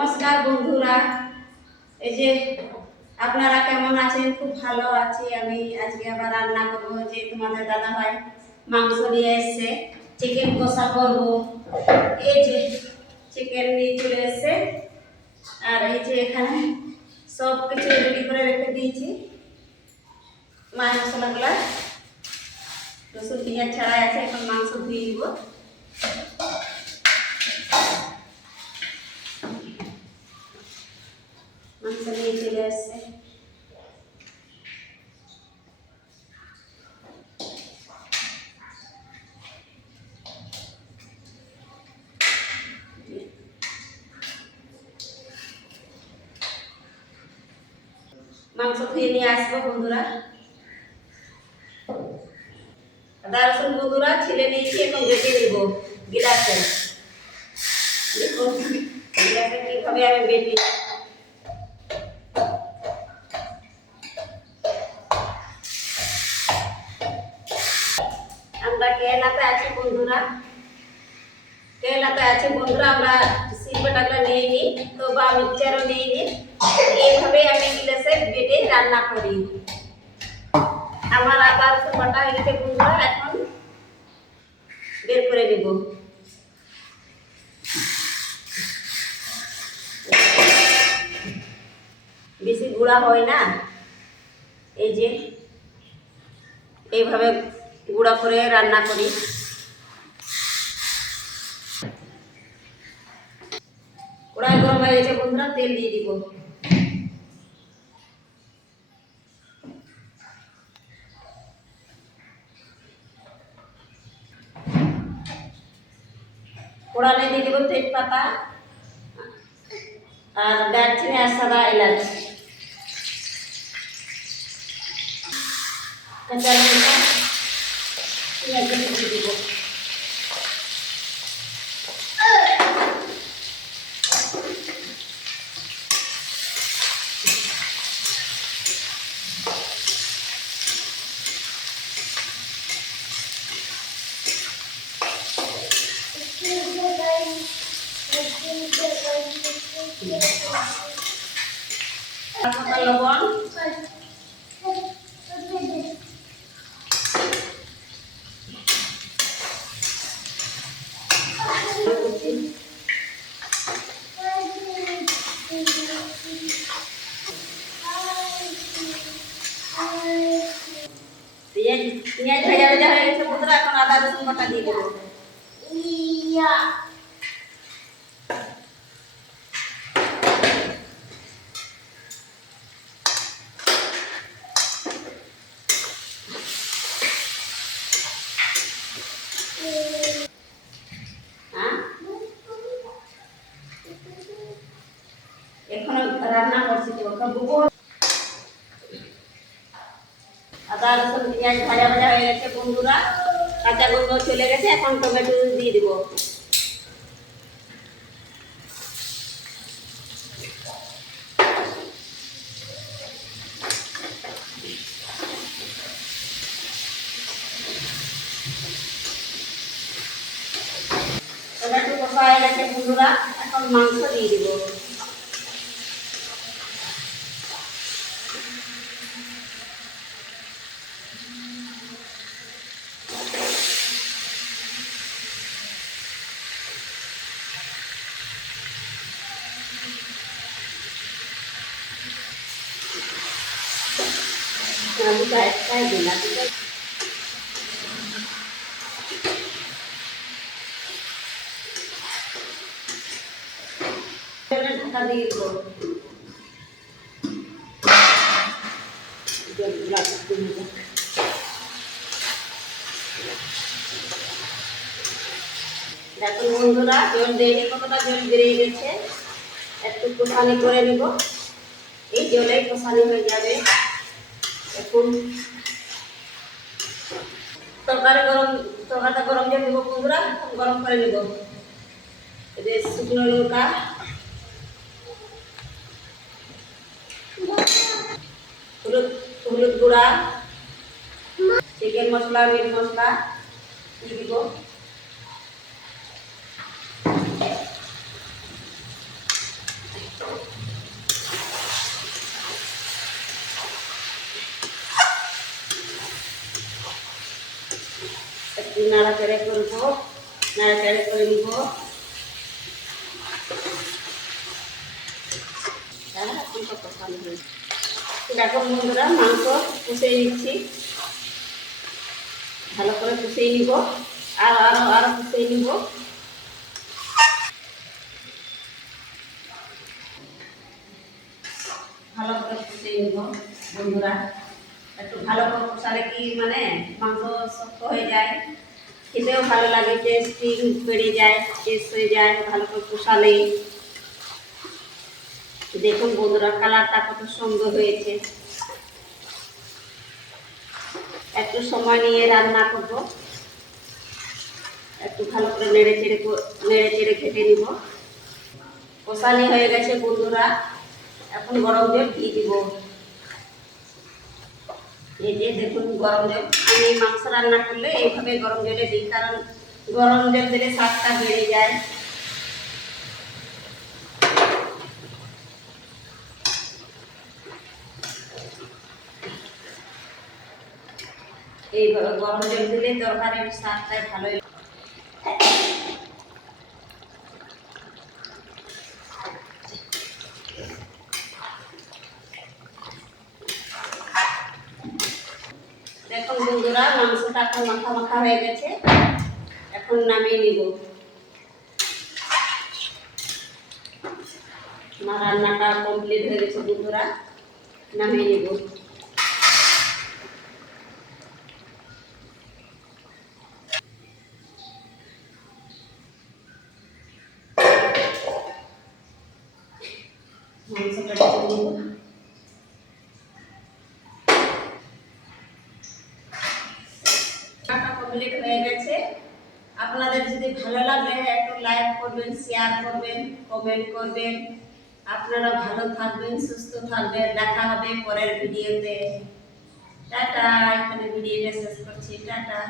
নমস্কার বন্ধুরা, এই যে আপনারা কেমন আছেন? খুব ভালো আছি আমি। আজকে আবার রান্না করবো, যে তোমাদের দাদা ভাই মাংস নিয়ে এসছে, চিকেন কষা করবো। এই যে চিকেন নিয়ে চলে এসছে, আর এই যে এখানে সব কিছু রেডি করে রেখে দিয়েছি। মশলাগুলা রসুন পেঁয়াজ ছাড়াই আছে, এখন মাংস ধুয়ে দিব। মাংস নিয়ে চলে আসছে। মাংস ধুয়ে নিয়ে আসবো বন্ধুরা। আদা রসুন বন্ধুরা ছিলে নিয়েছি, এখন বেটে নিব গিলাসে। দেখুন গিলাসে কিভাবে আমি বেটি। আমরা কেরালাতে আছি বন্ধুরা, আমরা শিল্পটাগুলো নিয়ে নিই, তো বা মিক্সচারও নিয়ে নিই। এইভাবে আমি গিলাসে বেটে রান্না করি। আমার আদা রসুন বাটা হয়ে গেছে বন্ধুরা, এখন বের করে নিব। বেশি গুঁড়া হয় না, এই যে এইভাবে গুঁড়া করে রান্না করি। কড়াই গরম হয়ে গেছে বন্ধুরা, তেল দিয়ে দিব। ফোড়নে দিয়ে দিব তেজপাতা আর দারচিনি আর সাদা এলাচ, কাঁচা লঙ্কা, পেঁয়াজ দিয়ে দিব। লবণ, পেঁয়াজ ভাজা ভাজা হয়ে গেছে বন্ধুরা, এখন আদা রসুন বাটা দিয়ে দেবো। এখন রান্না করছি তো আদা রসুন পেঁয়াজ ভাজা ভাজা হয়ে গেছে বন্ধুরা, কাঁচা গন্ধ চলে গেছে। এখন টমেটো দিয়ে দিব। টমেটো কষা হয়ে গেছে বন্ধুরা, এখন মাংস দিয়ে দিব। আলুটা একটাই দিন, আলুটা ঢাকা দিয়ে দিব। দেখুন বন্ধুরা, জল দেয়নি, কতটা জল বেরিয়ে গেছে। একটু কষানি করে নিব, এই জলেই কষানি হয়ে যাবে। এখন তরকারিটা গরম জল দেবো বন্ধুরা, গরম করে নিব। এদের শুকনো লঙ্কা, হলুদ গুঁড়া, চিকেন মশলা, মিট মশলা দিয়ে দিব। একটু নাড়াচাড়া করবো, নাড়াচাড়া করে নিব। দেখো বন্ধুরা, মাংস কষিয়ে নিচ্ছি, ভালো করে কষিয়ে নিব, আর আরো আরো কষিয়ে নিব। ভালো করে কষিয়ে নিব বন্ধুরা। একটু ভালো করে কষালে কি মানে মাংস শক্ত হয়ে যায়, খেতেও ভালো লাগে, টেস্টিং বেড়ে যায়, টেস্ট হয়ে যায় ভালো করে কষালেই। দেখুন বন্ধুরা, কালারটা কত সুন্দর হয়েছে। একটু সময় নিয়ে রান্না করব, একটু ভালো করে নেড়ে চেড়ে ঘেটে নিব। কষানি হয়ে গেছে বন্ধুরা, এখন গরম জল দিয়ে দিব। এই যে দেখুন গরম জল, আমি মাংস রান্না করলে এইভাবে গরম জলে দিই, কারণ গরম জল দিলে স্বাদটা বেড়ে যায়। এইভাবে গরম জল দিলে তরকারির স্বাদটাই ভালো। দেখুন বন্ধুরা, মাংসটা এখন মাখা মাখা হয়ে গেছে, এখন নামিয়ে নিব। আমার রান্নাটা কমপ্লিট হয়ে গেছে বন্ধুরা, নামিয়ে নিব। মাংসটা ঢেকে নিব। কমপ্লিট হয়ে গেছে। আপনাদের যদি ভালো লাগে একটু লাইক করবেন, শেয়ার করবেন, কমেন্ট করবেন। আপনারা ভালো থাকবেন, সুস্থ থাকবেন। দেখা হবে পরের ভিডিওতে। টাটা। এখানে ভিডিওটা শেষ করছি। টাটা।